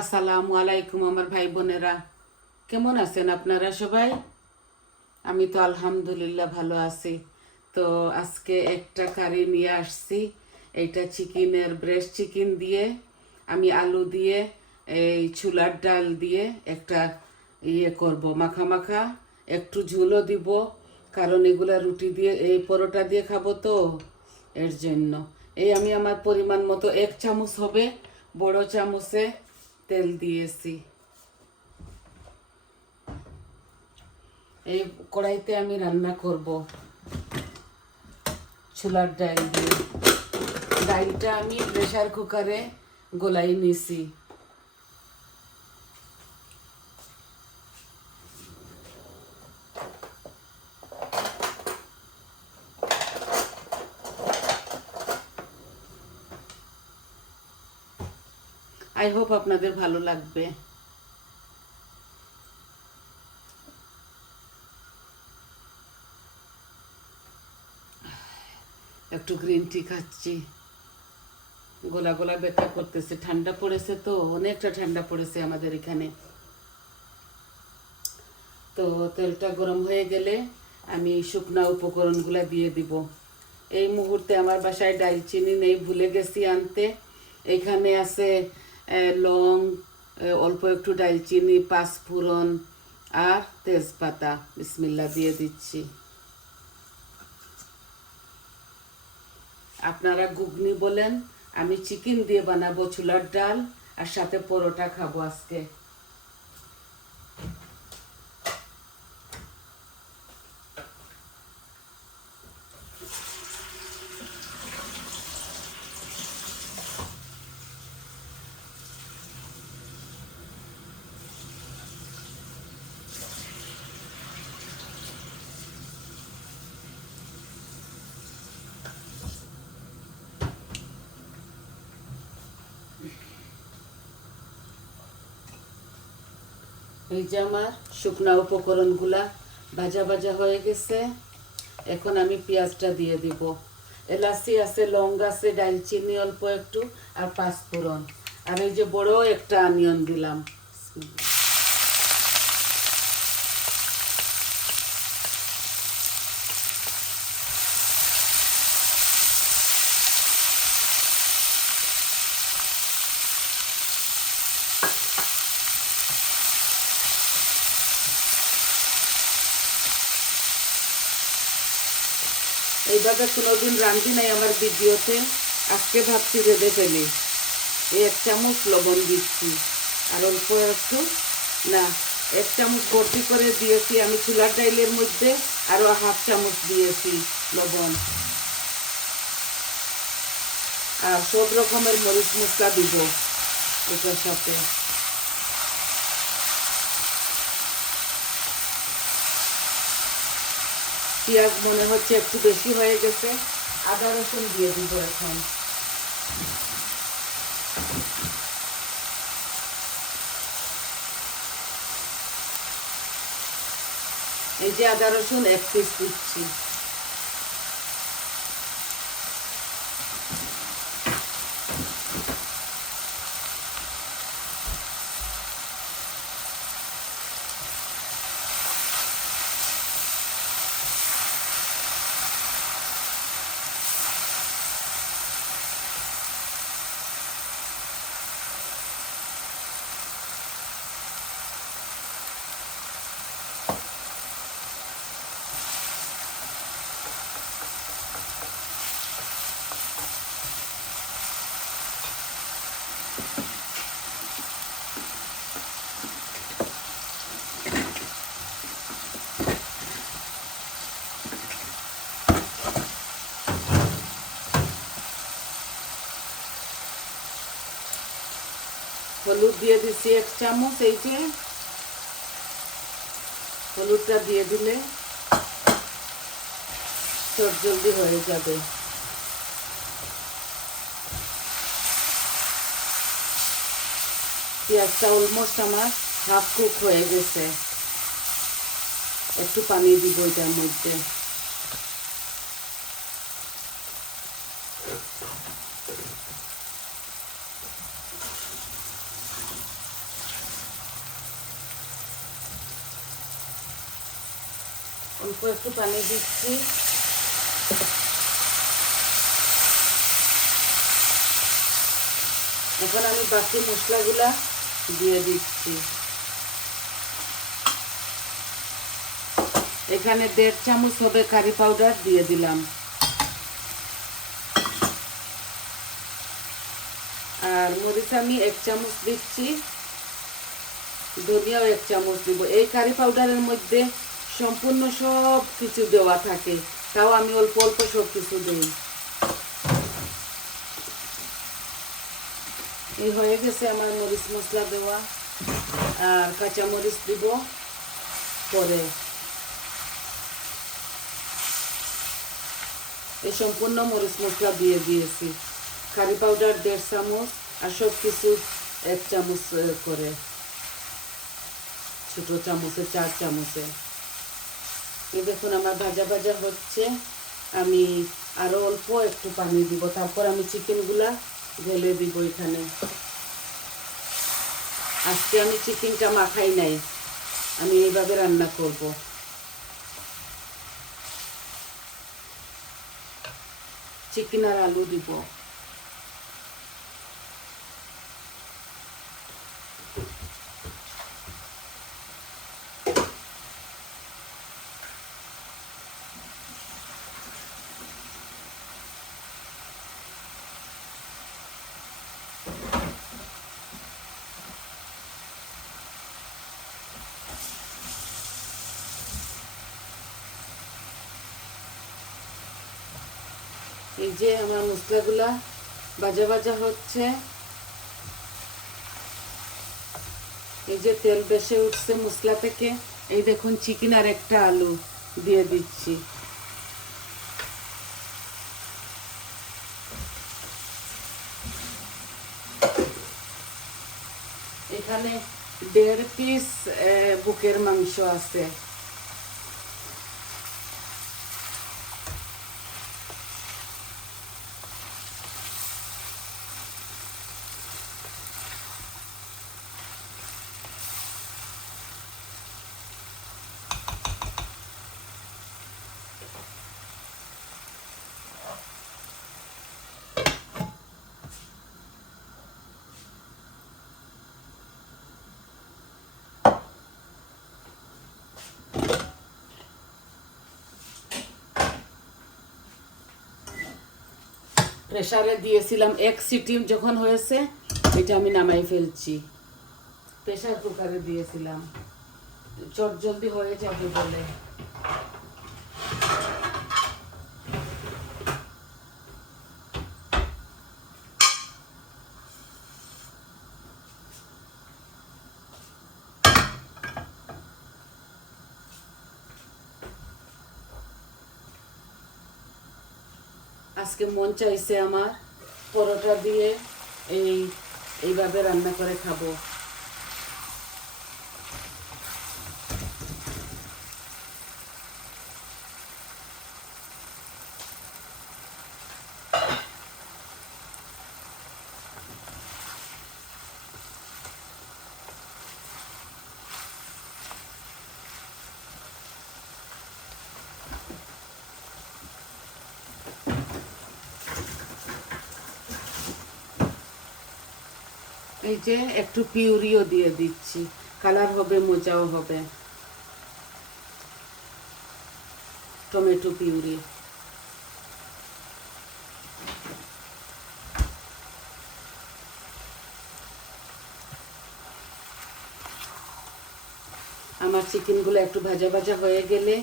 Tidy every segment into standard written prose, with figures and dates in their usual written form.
আসসালামু আলাইকুম আমার ভাই বোনেরা, কেমন আছেন আপনারা সবাই? আমি তো আলহামদুলিল্লাহ ভালো আছি। তো আজকে একটা কারি নিয়ে আসছি। এইটা চিকেনের ব্রেস্ট চিকেন দিয়ে আমি আলু দিয়ে এই ছোলার ডাল দিয়ে একটা করব মাখা মাখা, একটু ঝোলও দিব, কারণ এগুলা রুটি দিয়ে এই পরোটা দিয়ে খাবো তো এর জন্য। এই আমি আমার পরিমাণ মতো 1 চামচ হবে বড় চামচে তেল দিয়েছি। এই কড়াইতে আমি রান্না করব ছোলার ডাল দিয়ে। ডালটা আমি প্রেসার কুকারে গলাই নিছি। আই হোপ আপনাদের ভালো লাগবে। একটু গ্রিন টি খাচ্ছি, গলা গলা ব্যথা করতেছে, ঠান্ডা পড়েছে তো, অনেকটা ঠান্ডা পড়েছে আমাদের এখানে। তো তেলটা গরম হয়ে গেলে আমি শুকনা উপকরণগুলো দিয়ে দিব। এই মুহূর্তে আমার বাসায় ডালচিনি নেই, ভুলে গেছি আনতে। এখানে আছে লং, অল্প একটু ডালচিনি, পাঁচফোড়ন আর তেজপাতা। বিসমিল্লাহ দিয়ে দিচ্ছি। আপনারা ঘুগনি বলেন, আমি চিকেন দিয়ে বানাবো ছোলার ডাল, আর সাথে পরোটা খাবো আজকে। এই যে আমার শুকনা উপকরণগুলা ভাজা ভাজা হয়ে গেছে। এখন আমি পেঁয়াজটা দিয়ে দিব। এলাচি আছে, লং আছে, ডালচিনি অল্প একটু, আর পাঁচফোড়ন, আর এই যে বড় একটা অনিয়ন দিলাম। এইভাবে কোনোদিন রাঁধি নাই আমার ভিডিওতে, আজকে ভাবছি রেঁধে ফেলি। এই 1 চামচ লবণ দিচ্ছি, আর অল্প একটু, না, 1 চামচ ভর্তি করে দিয়েছি আমি ছোলার ডাইলের মধ্যে, আরও হাফ চামচ দিয়েছি লবণ। আর সব রকমের মরিচ মশলা দিব এটার সাথে। পেঁয়াজ মনে হচ্ছে একটু বেশি হয়ে গেছে, আদা রসুন দিয়ে দিব এখন। এই যে আদা রসুন 1 পিস দিচ্ছি। হলুদ দিয়ে দিচ্ছি 1 চামচ। এই যে হলুদটা দিয়ে দিলে চট জলদি হয়ে যাবে। পেঁয়াজটা অলমোস্ট আমার হাফ কুক হয়ে গেছে। একটু পানি দিব এটার মধ্যে। অল্প একটু পানি দিচ্ছি। এখন আমি বাকি মশলাগুলা দিয়ে দিচ্ছি। এখানে 1.5 চামচ হবে কারি পাউডার দিয়ে দিলাম, আর মরিচ আমি 1 চামচ দিচ্ছি, ধনিয়াও 1 চামচ দিব। এই কারি পাউডারের মধ্যে সম্পূর্ণ সব কিছু দেওয়া থাকে, তাও আমি অল্প অল্প সব কিছু দিই। এই হয়ে গেছে আমার মরিচ মশলা দেওয়া, আর কাঁচা মরিচ দিব পরে। এই সম্পূর্ণ মরিচ মশলা দিয়ে দিয়েছি, কারি পাউডার 1.5 চামচ, আর সব কিছু 1 চামচ করে, ছোট চামচে 4 চামচে। এই দেখুন আমার ভাজা ভাজা হচ্ছে, আমি আরো অল্প একটু পানি দিব, তারপর আমি চিকেনগুলা ঢেলে দিব এখানে। আজকে আমি চিকেনটা মাখাই নাই, আমি এইভাবে রান্না করব। চিকেন আর আলু দিব। এই যে আমার মশলাগুলা ভাজা ভাজা হচ্ছে, এই যে তেল বেশি উঠছে মশলা থেকে। এই দেখুন চিকেন আর একটা আলু দিয়ে দিচ্ছি। এখানে 1.5 পিস বুকের মাংস আছে। প্রেসারে দিয়েছিলাম, 1 সিটি যখন হয়েছে এটা আমি নামাই ফেলছি। প্রেসার কুকারে দিয়েছিলাম, চট জলদি হয়ে যাবে বলে। আজকে মন চাইছে আমার পরোটা দিয়ে এইভাবে রান্না করে খাবো। এই যে একটু পিউরিও দিয়ে দিচ্ছি, কালার হবে, মজাও হবে। Tomato puree. আমার চিকেনগুলো একটু ভাজা ভাজা হয়ে গেলে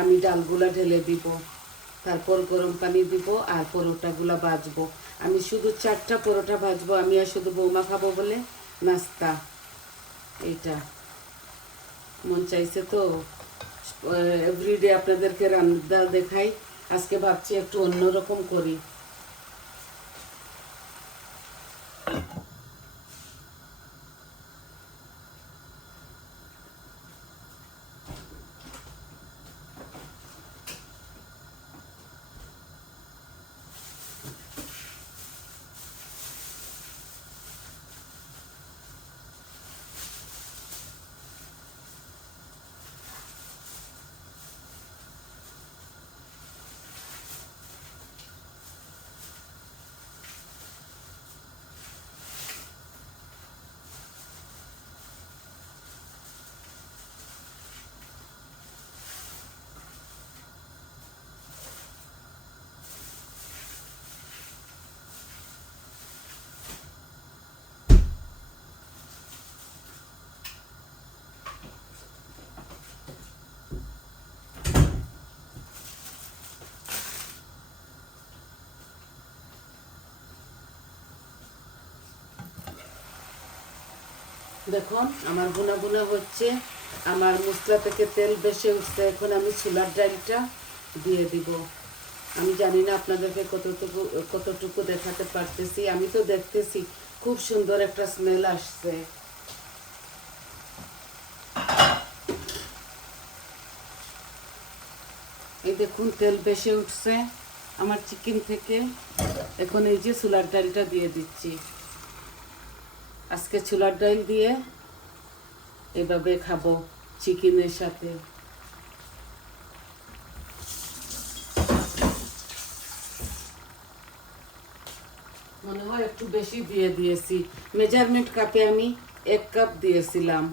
আমি ডালগুলা ঢেলে দিব, তারপর গরম পানি দিব, আর পরোটাগুলা ভাজবো। আমি শুধু 4টা পরোটা ভাজবো, আমি আর শুধু বৌমা খাবো বলে নাস্তা। এইটা মন চাইছে তো এভরিডে আপনাদেরকে রান্না দেখাই, আজকে ভাবছি একটু অন্যরকম করি। দেখুন আমার ভুনা ভুনা হচ্ছে, আমার মশলা থেকে তেল বেশি উঠছে। এখন আমি ছোলার ডালটা দিয়ে দিব। আমি জানি না আপনাদেরকে কতটুকু দেখাতে পারতেছি। আমি তো দেখতেছি খুব সুন্দর একটা স্মেল আসছে। এই দেখুন তেল বেশি উঠছে আমার চিকেন থেকে। এখন এই যে ছোলার ডালটা দিয়ে দিচ্ছি। আজকে ছোলার ডাল দিয়ে এভাবে খাবো চিকেনের সাথে। মনে হয় একটু বেশি দিয়ে দিয়েছি। মেজারমেন্ট কাপে আমি 1 কাপ দিয়েছিলাম।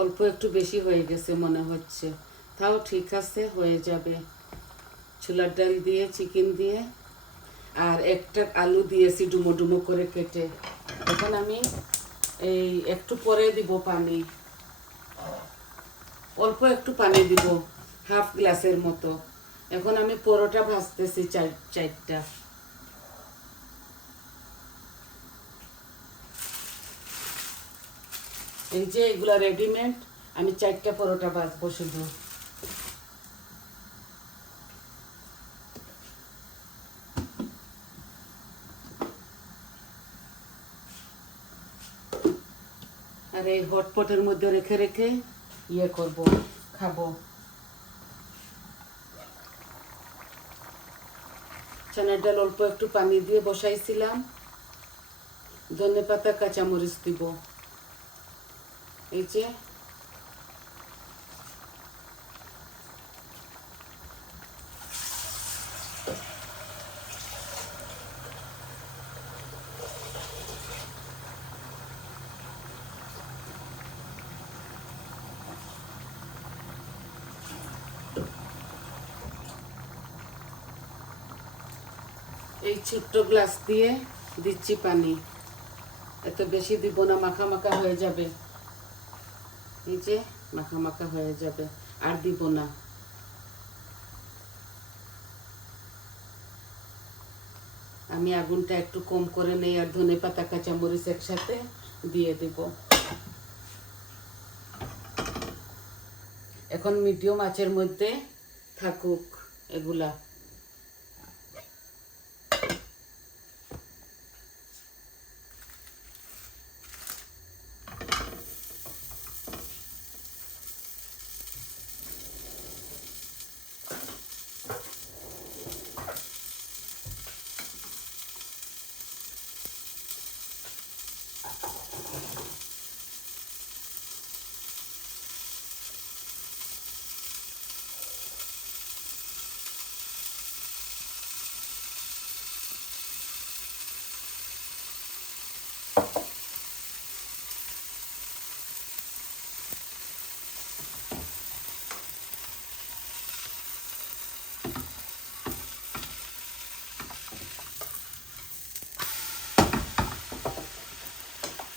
অল্প একটু বেশি হয়ে গেছে মনে হচ্ছে, তাও ঠিক আছে, হয়ে যাবে। ছোলার ডাল দিয়ে চিকেন দিয়ে আর একটা আলু দিয়েছি ডুমো ডুমো করে কেটে। এখন আমি এই একটু পরে দিব পানি, অল্প একটু পানি দিব, হাফ গ্লাসের মতো। এখন আমি পরোটা ভাজতেছি চারটা। এই যে এগুলা রেডিমেড, আমি 4টা পরোটা ভাজবো শুধু। আর এই হটপটের মধ্যে রেখে রেখে করব, খাবো। চানার ডাল অল্প একটু পানি দিয়ে বসাইছিলাম। ধনেপাতা কাঁচামরিচ দিব। এই যে এই ছোট্ট গ্লাস দিয়ে দিচ্ছি পানি। এত বেশি দিব না, মাখা মাখা হয়ে যাবে। এই যে মাখা মাখা হয়ে যাবে, আর দিব না। আমি আগুনটা একটু কম করে নেই আর ধনেপাতা কাঁচামরিচ একসাথে দিয়ে দেব। এখন মিডিয়াম আঁচের মধ্যে থাকুক এগুলা।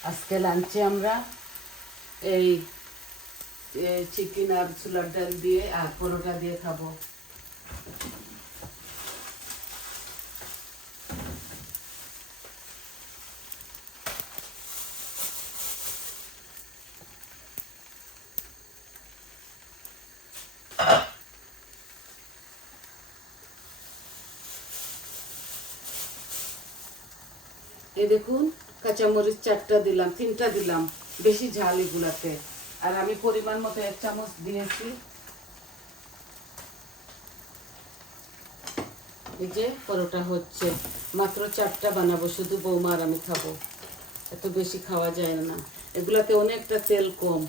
আজকে লাঞ্চে আমরা এই চিকেন আর ছোলার ডাল দিয়ে আর পরোটা দিয়ে খাবো। এই দেখুন কাঁচামরিচ 4টা দিলাম, 3টা দিলাম, বেশি ঝাল এগুলাতে। আর আমি পরিমাণ মতো 1 চামচ দিয়েছি। এই যে পরোটা হচ্ছে, মাত্র 4টা বানাবো, শুধু বৌমা আর আমি খাবো। এত বেশি খাওয়া যায় না, এগুলাতে অনেকটা তেল কম,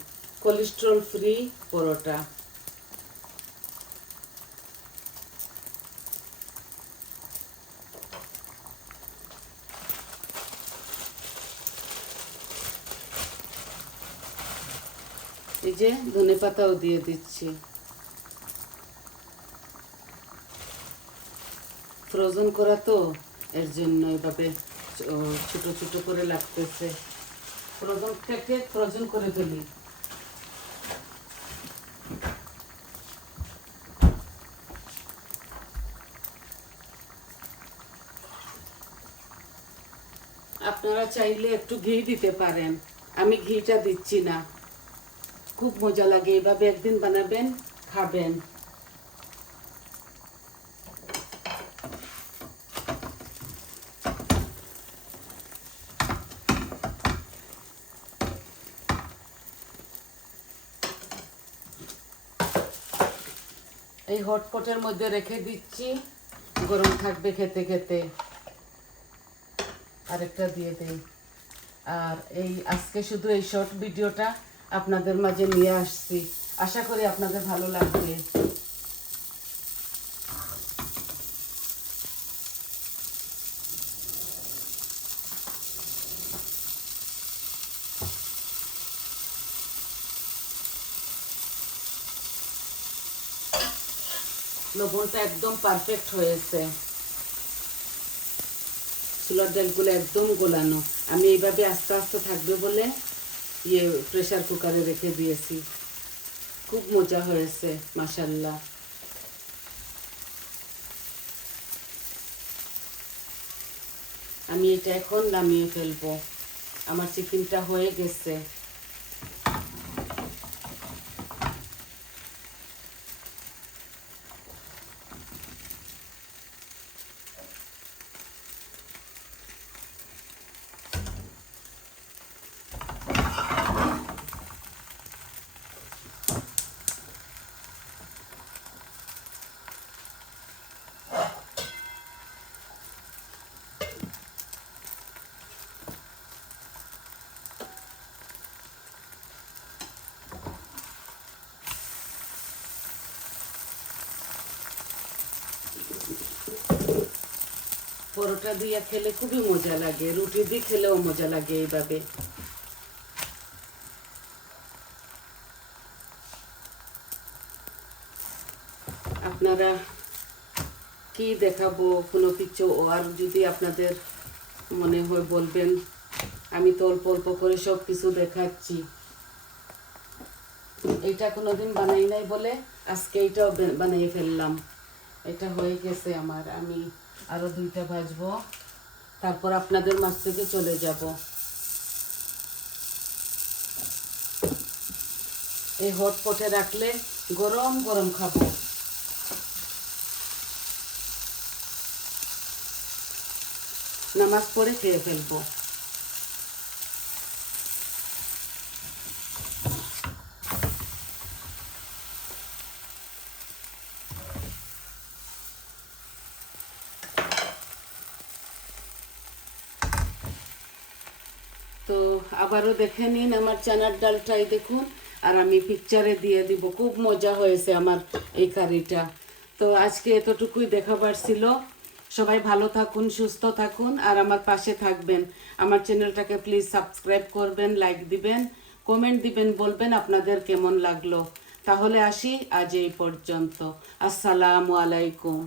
কোলেস্ট্রল ফ্রি পরোটা। এই যে ধনেপাতাও দিয়ে দিচ্ছি। ফ্রোজেন করা তো, এর জন্য এভাবে ছোট ছোট করে লাগতেছে। ফ্রোজেন কেটে ফ্রোজেন করে ফেলি। আপনারা চাইলে একটু ঘি দিতে পারেন, আমি ঘিটা দিচ্ছি না। খুব মজা লাগে, এইভাবে একদিন বানাবেন, খাবেন। এই হটপটের মধ্যে রেখে দিচ্ছি, গরম থাকবে খেতে খেতে। আরেকটা দিয়ে দিই। আর এই আজকে শুধু এই শর্ট ভিডিওটা আপনাদের মাঝে নিয়ে আসছি, আশা করি আপনাদের ভালো লাগবে। লবণটা একদম পারফেক্ট হয়েছে, ছোলার ডালগুলো একদম গোলানো। আমি এইভাবে আস্তে আস্তে থাকবে বলে প্রেসার কুকারে রেখে দিয়েছি। খুব মজা হয়েছে মাশাআল্লাহ। আমি এটা এখন নামিয়ে ফেলবো, আমার চিকেনটা হয়ে গেছে। পরোটা দিয়ে খেলে খুবই মজা লাগে, রুটি দিয়ে খেলেও মজা লাগে এইভাবে। আপনারা কি দেখাবো, কোনো কিছু আর যদি আপনাদের মনে হয় বলবেন। আমি তো অল্প অল্প করে সব কিছু দেখাচ্ছি। এইটা কোনোদিন বানাই নাই বলে আজকে এইটাও বানিয়ে ফেললাম। এটা হয়ে গেছে আমার, আমি আরো 2টা ভাজবো, তারপর আপনাদের মাছ থেকে চলে যাব। এই হটপটে রাখলে গরম গরম খাবো। নামাজ পড়ে খেয়ে ফেলবো। তো আবারও দেখে নিন আমার চানার ডালটাই দেখুন, আর আমি পিকচারে দিয়ে দিব। খুব মজা হয়েছে আমার এই কারিটা। তো আজকে এতটুকুই দেখাবার ছিল। সবাই ভালো থাকুন, সুস্থ থাকুন, আর আমার পাশে থাকবেন। আমার চ্যানেলটাকে প্লিজ সাবস্ক্রাইব করবেন, লাইক দিবেন, কমেন্ট দিবেন, বলবেন আপনাদের কেমন লাগলো। তাহলে আসি আজ এই পর্যন্ত। আসসালামু আলাইকুম।